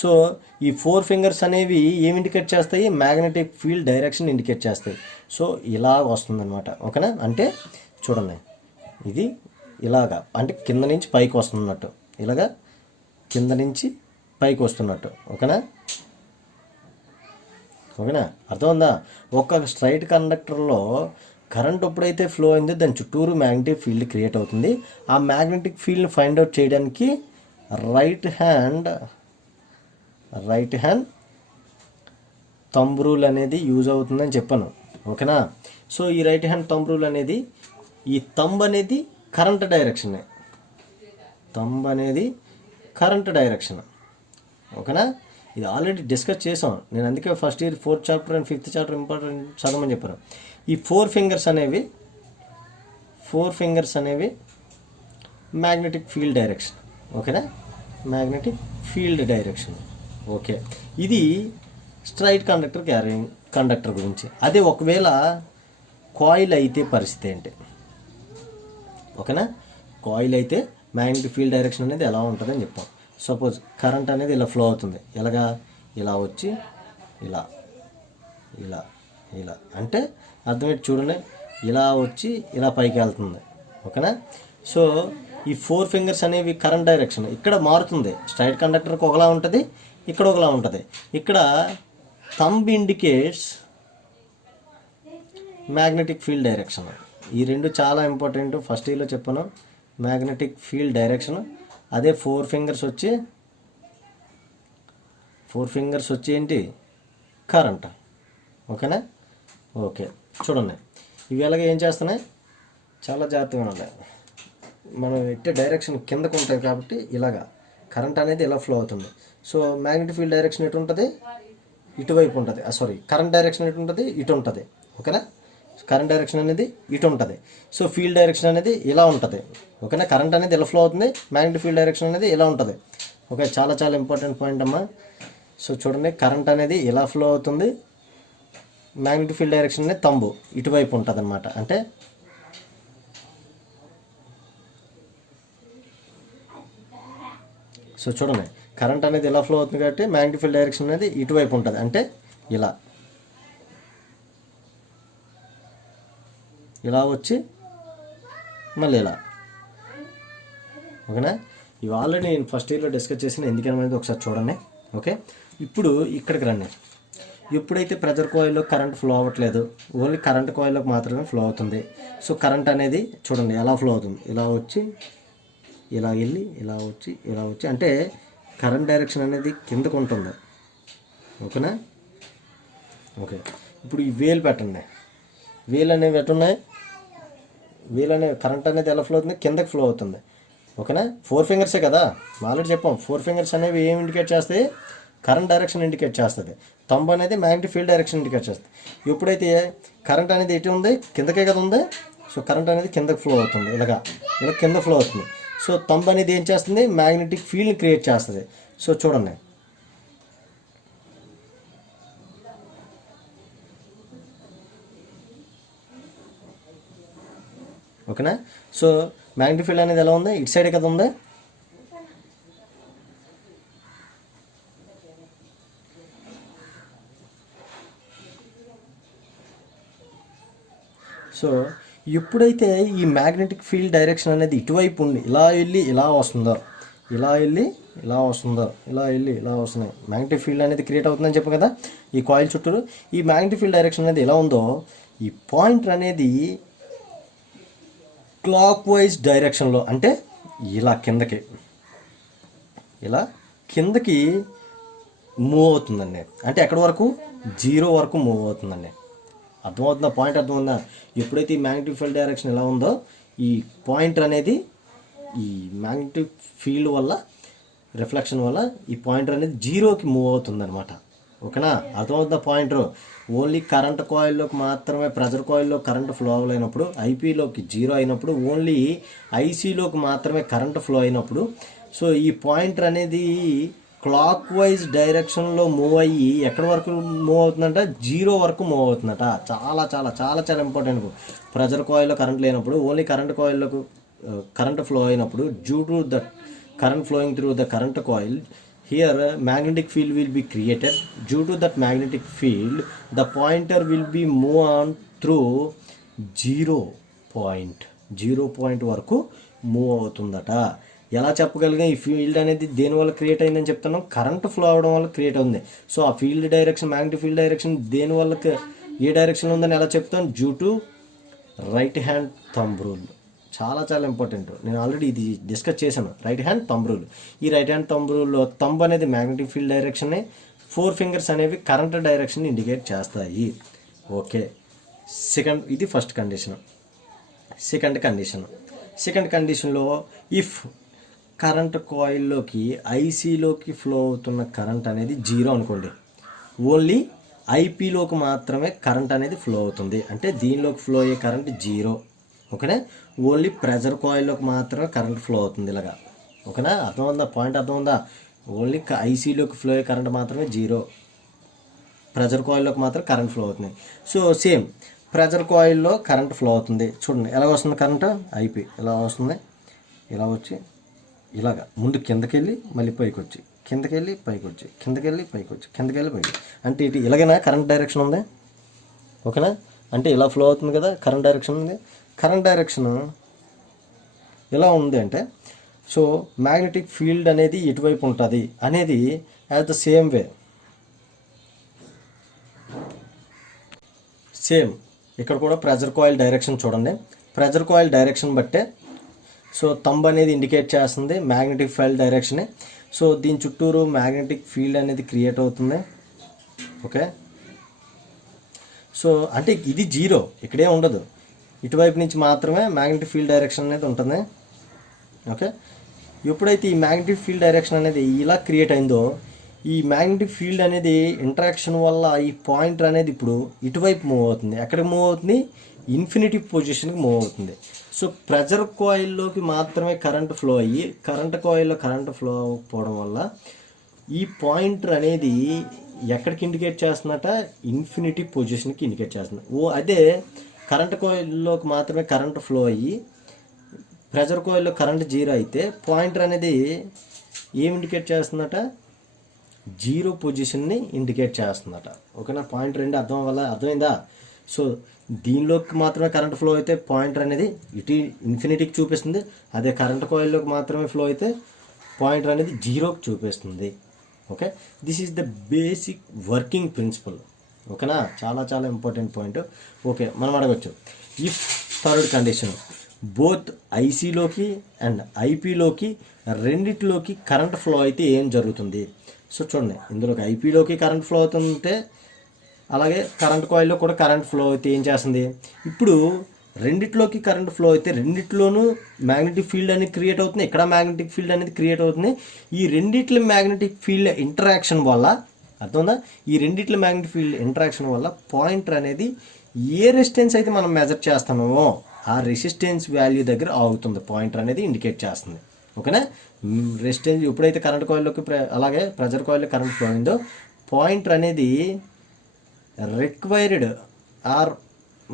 సో ఈ 4 ఫింగర్స్ అనేవి ఏమి ఇండికేట్ చేస్తాయి, మ్యాగ్నెటిక్ ఫీల్డ్ డైరెక్షన్ ఇండికేట్ చేస్తాయి. సో ఇలా వస్తుందన్నమాట. ఓకేనా. అంటే చూడండి, ఇది ఇలాగా అంటే కింద నుంచి పైకి వస్తున్నట్టు, ఇలాగా కింద నుంచి పైకి వస్తున్నట్టు. ఓకేనా. అర్థమైందా. ఒక స్ట్రైట్ కండక్టర్లో కరెంట్ ఎప్పుడైతే ఫ్లో అయిందో దాని చుట్టూరు మ్యాగ్నెటిక్ ఫీల్డ్ క్రియేట్ అవుతుంది. ఆ మ్యాగ్నెటిక్ ఫీల్డ్ని ఫైండ్ అవుట్ చేయడానికి రైట్ హ్యాండ్ థంబ్ రూల్ అనేది యూజ్ అవుతుందని చెప్పాను. ఓకేనా. సో ఈ రైట్ హ్యాండ్ థంబ్ రూల్ అనేది, ఈ థంబ్ అనేది కరెంట్ డైరెక్షన్. ఓకేనా. ఇది ఆల్రెడీ డిస్కస్ చేసాం నేను, అందుకే first year 4th chapter and 5th chapter important చదవమని చెప్పాను. ఈ 4 ఫింగర్స్ అనేవి మ్యాగ్నెటిక్ ఫీల్డ్ డైరెక్షన్. ఓకేనా. Magnetic field direction. ఓకే. ఇది స్ట్రైట్ కండక్టర్ గురించి. అదే ఒకవేళ కాయిల్ అయితే పరిస్థితి ఏంటి. ఓకేనా. కాయిల్ అయితే మ్యాగ్నెటిక్ ఫీల్డ్ డైరెక్షన్ అనేది ఎలా ఉంటుందని చెప్పాం. సపోజ్ కరెంట్ అనేది ఇలా ఫ్లో అవుతుంది, ఇలా వచ్చి ఇలా అంటే అర్థమేంటి చూడండి, ఇలా వచ్చి ఇలా పైకి వెళ్తుంది. ఓకేనా. సో ఈ 4 ఫింగర్స్ అనేవి కరెంట్ డైరెక్షన్ ఇక్కడ మారుతుంది. స్ట్రైట్ కండక్టర్కి ఒకలా ఉంటుంది, ఇక్కడ ఒకలా ఉంటుంది. ఇక్కడ thumb indicates magnetic field direction. ఈ రెండు చాలా ఇంపార్టెంట్. ఫస్ట్ ఇయర్లో చెప్పాను మ్యాగ్నెటిక్ ఫీల్డ్ డైరెక్షన్. అదే ఫోర్ ఫింగర్స్ వచ్చి ఏంటి, కరెంట్. ఓకేనా? ఓకే, చూడండి ఇవి ఎలాగ ఏం చేస్తున్నాయి, చాలా జాగ్రత్తగా ఉండాలి. మనం ఇట్టే డైరెక్షన్ కిందకు ఉంటుంది కాబట్టి ఇలాగా కరెంట్ అనేది ఇలా ఫ్లో అవుతుంది. సో మ్యాగ్నెటిక్ ఫీల్డ్ డైరెక్షన్ ఎటు ఉంటుంది, ఇటువైపు ఉంటుంది. కరెంట్ డైరెక్షన్ ఎటు ఉంటుంది, ఇటు ఉంటుంది. ఓకేనా? కరెంట్ డైరెక్షన్ అనేది ఇటు ఉంటుంది. సో ఫీల్డ్ డైరెక్షన్ అనేది ఇలా ఉంటుంది. ఓకేనా? కరెంట్ అనేది ఇలా ఫ్లో అవుతుంది, మ్యాగ్నెటిక్ ఫీల్డ్ డైరెక్షన్ అనేది ఇలా ఉంటుంది. ఓకే, చాలా చాలా ఇంపార్టెంట్ పాయింట్ అమ్మా. సో చూడండి, కరెంట్ అనేది ఇలా ఫ్లో అవుతుంది, మ్యాగ్నెటిక్ ఫీల్డ్ డైరెక్షన్ అనేది తంబు ఇటువైపు ఉంటుంది అనమాట. అంటే సో చూడండి, కరెంట్ అనేది ఇలా ఫ్లో అవుతుంది కాబట్టి మ్యాగ్నెటిక్ ఫీల్డ్ డైరెక్షన్ అనేది ఇటువైపు ఉంటుంది. అంటే ఇలా వచ్చి మళ్ళీ ఇలా. ఓకేనా? ఇవి ఆల్రెడీ నేను ఫస్ట్ ఇయర్లో డిస్కస్ చేసిన, ఎందుకనేది ఒకసారి చూడండి. ఓకే, ఇప్పుడు ఇక్కడికి రండి. ఎప్పుడైతే ప్రెజర్ కాయిల్లో కరెంట్ ఫ్లో అవ్వట్లేదు, ఓన్లీ కరెంట్ కాయిల్లోకి మాత్రమే ఫ్లో అవుతుంది. సో కరెంట్ అనేది చూడండి ఎలా ఫ్లో అవుతుంది, ఇలా వచ్చి ఇలా వెళ్ళి ఇలా వచ్చి అంటే కరెంట్ డైరెక్షన్ అనేది కిందకు ఉంటుంది. ఓకేనా? ఓకే, ఇప్పుడు ఈ వేలు పెట్టండి. వేలు అనేవి ఎట్టున్నాయి, వేలు అనే కరెంట్ అనేది ఎలా ఫ్లో అవుతుంది, కిందకి ఫ్లో అవుతుంది. ఓకేనా? ఫోర్ ఫింగర్సే కదా, ఆల్రెడీ చెప్పాం. ఫోర్ ఫింగర్స్ అనేవి ఏం ఇండికేట్ చేస్తాయి, కరెంట్ డైరెక్షన్ ఇండికేట్ చేస్తుంది. తంబు అనేది మ్యాగ్నెటిక్ ఫీల్డ్ డైరెక్షన్ ఇండికేట్ చేస్తుంది. ఎప్పుడైతే కరెంట్ అనేది ఎటు ఉంది, కిందకే కదా ఉంది. సో కరెంట్ అనేది కిందకి ఫ్లో అవుతుంది, ఇలా కింద ఫ్లో అవుతుంది. సో తంబు అనేది ఏం చేస్తుంది, మ్యాగ్నెటిక్ ఫీల్డ్ని క్రియేట్ చేస్తుంది. సో చూడండి, ఓకేనా? సో మ్యాగ్నెటిక్ ఫీల్డ్ అనేది ఎలా ఉంది, ఇటు సైడ్ కదా ఉంది. సో ఎప్పుడైతే ఈ మ్యాగ్నెటిక్ ఫీల్డ్ డైరెక్షన్ అనేది ఇటువైపు ఉండి ఇలా వెళ్ళి ఇలా వస్తుందో, ఇలా వెళ్ళి ఇలా వస్తుందో, ఇలా వెళ్ళి ఇలా వస్తున్నాయి, మ్యాగ్నెటిక్ ఫీల్డ్ అనేది క్రియేట్ అవుతుందని చెప్పాం కదా ఈ కాయిల్ చుట్టూరు. ఈ మ్యాగ్నెటిక్ ఫీల్డ్ డైరెక్షన్ అనేది ఎలా ఉందో, ఈ పాయింటర్ అనేది క్లాక్ వైజ్ డైరెక్షన్లో, అంటే ఇలా కిందకి మూవ్ అవుతుందండి. అంటే ఎక్కడి వరకు, 0 వరకు మూవ్ అవుతుందండి. అర్థమవుతుందా పాయింట్? అర్థమవుతుందా? ఎప్పుడైతే ఈ మ్యాగ్నెటిక్ ఫీల్డ్ డైరెక్షన్ ఎలా ఉందో, ఈ పాయింటర్ అనేది ఈ మ్యాగ్నెటిక్ ఫీల్డ్ వల్ల, రిఫ్లెక్షన్ వల్ల ఈ పాయింటర్ అనేది 0కి మూవ్ అవుతుందన్నమాట. ఓకేనా? అర్థమవుతుందా పాయింటర్? ఓన్లీ కరెంట్ కాయిల్లోకి మాత్రమే, ప్రెజర్ కాయిల్లో కరెంట్ ఫ్లో అవ్వలేనప్పుడు, ఐపీలోకి 0 అయినప్పుడు, ఓన్లీ ఐసీలోకి మాత్రమే కరెంట్ ఫ్లో అయినప్పుడు, సో ఈ పాయింటర్ అనేది క్లాక్ వైజ్ డైరెక్షన్లో మూవ్ అయ్యి ఎక్కడి వరకు మూవ్ అవుతుందంట, 0 వరకు మూవ్ అవుతుందట. చాలా చాలా చాలా చాలా ఇంపార్టెంట్. ప్రెజర్ కాయిల్లో కరెంట్ లేనప్పుడు, ఓన్లీ కరెంట్ కాయిల్లోకి కరెంట్ ఫ్లో అయినప్పుడు, due to the current flowing through the current coil, here magnetic field will be created. Due to that magnetic field, the pointer will be move on through 0 point వరకు move అవుతుందట. ఎలా చెప్పగలిగా ఈ field అనేది దేనివల్ల create అయిందని చెప్తాను, current flow అవడం వల్ల create అవుతుంది. సో ఆ field direction, magnetic field direction దేనివల్ల, ఏ డైరెక్షన్లో ఉందని ఎలా చెప్తాను, due to right hand thumb rule. చాలా చాలా ఇంపార్టెంట్. నేను ఆల్రెడీ ఇది డిస్కస్ చేశాను, రైట్ హ్యాండ్ థంబ్ రూల్. ఈ రైట్ హ్యాండ్ థంబ్ రూల్లో థంబ్ అనేది మ్యాగ్నెటిక్ ఫీల్డ్ డైరెక్షన్ని, 4 ఫింగర్స్ అనేవి కరెంట్ డైరెక్షన్ ఇండికేట్ చేస్తాయి. ఓకే, ఇది ఫస్ట్ కండిషన్. సెకండ్ కండిషన్లో ఇఫ్ కరెంట్ కాయిల్లోకి ఐసీలోకి ఫ్లో అవుతున్న కరెంట్ అనేది 0 అనుకోండి, ఓన్లీ ఐపీలోకి మాత్రమే కరెంట్ అనేది ఫ్లో అవుతుంది. అంటే దీనిలోకి ఫ్లో అయ్యే కరెంట్ 0. ఓకేనా? ఓన్లీ ప్రెజర్ కాయిల్లోకి మాత్రమే కరెంట్ ఫ్లో అవుతుంది ఇలాగా. ఓకేనా? అర్థమవుందా పాయింట్? అర్థమవుందా? ఓన్లీ ఐసీలోకి ఫ్లో అయ్యే కరెంట్ మాత్రమే 0, ప్రెజర్ కాయిల్లోకి మాత్రం కరెంట్ ఫ్లో అవుతుంది. సో సేమ్ ప్రెజర్ కాయిల్లో కరెంట్ ఫ్లో అవుతుంది. చూడండి ఎలా వస్తుంది కరెంట్, ఐపీ ఎలా వస్తుంది, ఇలా వచ్చి ఇలాగా ముందు కిందకెళ్ళి మళ్ళీ పైకి వచ్చి, కిందకెళ్ళి పైకి వచ్చి, కిందకెళ్ళి పైకి వచ్చి, కిందకెళ్ళి పైకి. అంటే ఇటు ఇలాగైనా కరెంట్ డైరెక్షన్ ఉంది. ఓకేనా? అంటే ఇలా ఫ్లో అవుతుంది కదా, కరెంట్ డైరెక్షన్ ఉంది. కరెంట్ డైరెక్షన్ ఎలా ఉంది అంటే, సో మ్యాగ్నెటిక్ ఫీల్డ్ అనేది ఎటువైపు ఉంటుంది అనేది యాజ్ ద సేమ్ ఇక్కడ కూడా ప్రెజర్ కాయిల్ డైరెక్షన్ చూడండి. ప్రెజర్ కాయిల్ డైరెక్షన్ బట్టే సో తంబ్ అనేది ఇండికేట్ చేస్తుంది మ్యాగ్నెటిక్ ఫీల్డ్ డైరెక్షన్. సో దీని చుట్టూరు మ్యాగ్నెటిక్ ఫీల్డ్ అనేది క్రియేట్ అవుతుంది. ఓకే, సో అంటే ఇది జీరో, ఇక్కడే ఉండదు, ఇటువైపు నుంచి మాత్రమే మ్యాగ్నెటిక్ ఫీల్డ్ డైరెక్షన్ అనేది ఉంటుంది. ఓకే, ఎప్పుడైతే ఈ మ్యాగ్నెటిక్ ఫీల్డ్ డైరెక్షన్ అనేది ఇలా క్రియేట్ అయిందో, ఈ మ్యాగ్నెటిక్ ఫీల్డ్ అనేది ఇంటరాక్షన్ వల్ల ఈ పాయింటర్ అనేది ఇప్పుడు ఇటువైపు మూవ్ అవుతుంది. ఎక్కడికి మూవ్ అవుతుంది? ఇన్ఫినిటీ పొజిషన్కి మూవ్ అవుతుంది. సో ప్రెజర్ కాయిల్లోకి మాత్రమే కరెంట్ ఫ్లో అయ్యి కరెంట్ కాయిల్లో కరెంట్ ఫ్లో అవ్వకపోవడం వల్ల ఈ పాయింటర్ అనేది ఎక్కడికి ఇండికేట్ చేస్తున్నట? ఇన్ఫినిటీ పొజిషన్కి ఇండికేట్ చేస్తుంది. అదే కరెంట్ కాయిల్లోకి మాత్రమే కరెంట్ ఫ్లో అయ్యి ప్రెజర్ కాయిల్లో కరెంట్ జీరో అయితే పాయింటర్ అనేది ఏం ఇండికేట్ చేస్తుందట? జీరో పొజిషన్ని ఇండికేట్ చేస్తుందట. ఓకేనా? పాయింట్ 2 అర్థమైందా? సో దీనిలోకి మాత్రమే కరెంట్ ఫ్లో అయితే పాయింటర్ అనేది ఇటు ఇన్ఫినిటీకి చూపిస్తుంది. అదే కరెంట్ కాయిల్లోకి మాత్రమే ఫ్లో అయితే పాయింటర్ అనేది జీరోకి చూపిస్తుంది. Okay, this is the basic working principle. ఓకేనా? చాలా చాలా ఇంపార్టెంట్ పాయింట్. ఓకే, మనం అడగచ్చు, ఇఫ్ థర్డ్ కండిషన్ బోత్ ఐసీలోకి అండ్ ఐపీలోకి రెండిటిలోకి కరెంట్ ఫ్లో అయితే ఏం జరుగుతుంది? సో చూడండి, ఇందులోకి ఐపీలోకి కరెంట్ ఫ్లో అవుతుంటే అలాగే కరెంట్ కాయిల్లో కూడా కరెంట్ ఫ్లో అయితే ఏం చేస్తుంది? ఇప్పుడు రెండిట్లోకి కరెంట్ ఫ్లో అయితే రెండిట్లోనూ మ్యాగ్నెటిక్ ఫీల్డ్ అనేది క్రియేట్ అవుతుంది, ఇక్కడ మ్యాగ్నెటిక్ ఫీల్డ్ అనేది క్రియేట్ అవుతుంది. ఈ రెండిట్ల మ్యాగ్నెటిక్ ఫీల్డ్ ఇంటరాక్షన్ వల్ల, అర్థమైందా? ఈ రెండిట్ల మ్యాగ్నెటిక్ ఫీల్డ్ ఇంటరాక్షన్ వల్ల పాయింటర్ అనేది ఏ రెసిస్టెన్స్ అయితే మనం మెజర్ చేస్తామో ఆ రెసిస్టెన్స్ వాల్యూ దగ్గర ఆగుతుంది. పాయింటర్ అనేది ఇండికేట్ చేస్తుంది. ఓకేనా? రెసిస్టెన్స్ ఎప్పుడైతే కరెంట్ కాయిల్లోకి అలాగే ప్రెజర్ కాయిల్లో కరెంట్ ఫ్లో అయిందో పాయింటర్ అనేది రిక్వైర్డ్ ఆర్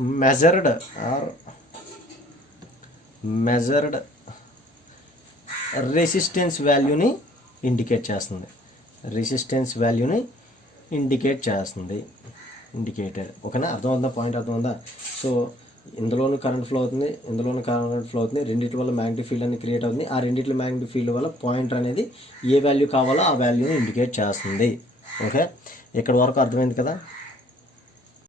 మెజర్డ్ రెసిస్టెన్స్ వాల్యూని ఇండికేట్ చేస్తుంది. రెసిస్టెన్స్ వాల్యూని ఇండికేట్ చేస్తుంది. ఇండికేటెడ్. ఓకేనా? అర్థమవుతుందా? పాయింట్ అర్థమవుతుందా? సో ఇందులోనూ కరెంట్ ఫ్లో అవుతుంది, ఇందులోనూ కరెంట్ ఫ్లో అవుతుంది. రెండింటి వల్ల మ్యాగ్నెటిక్ ఫీల్డ్ అనేది క్రియేట్ అవుతుంది. ఆ రెండింటి మ్యాగ్నెటిక్ ఫీల్డ్ వల్ల పాయింటర్ అనేది ఏ వాల్యూ కావాలో ఆ వాల్యూని ఇండికేట్ చేస్తుంది. ఓకే, ఇక్కడ వరకు అర్థమైంది కదా?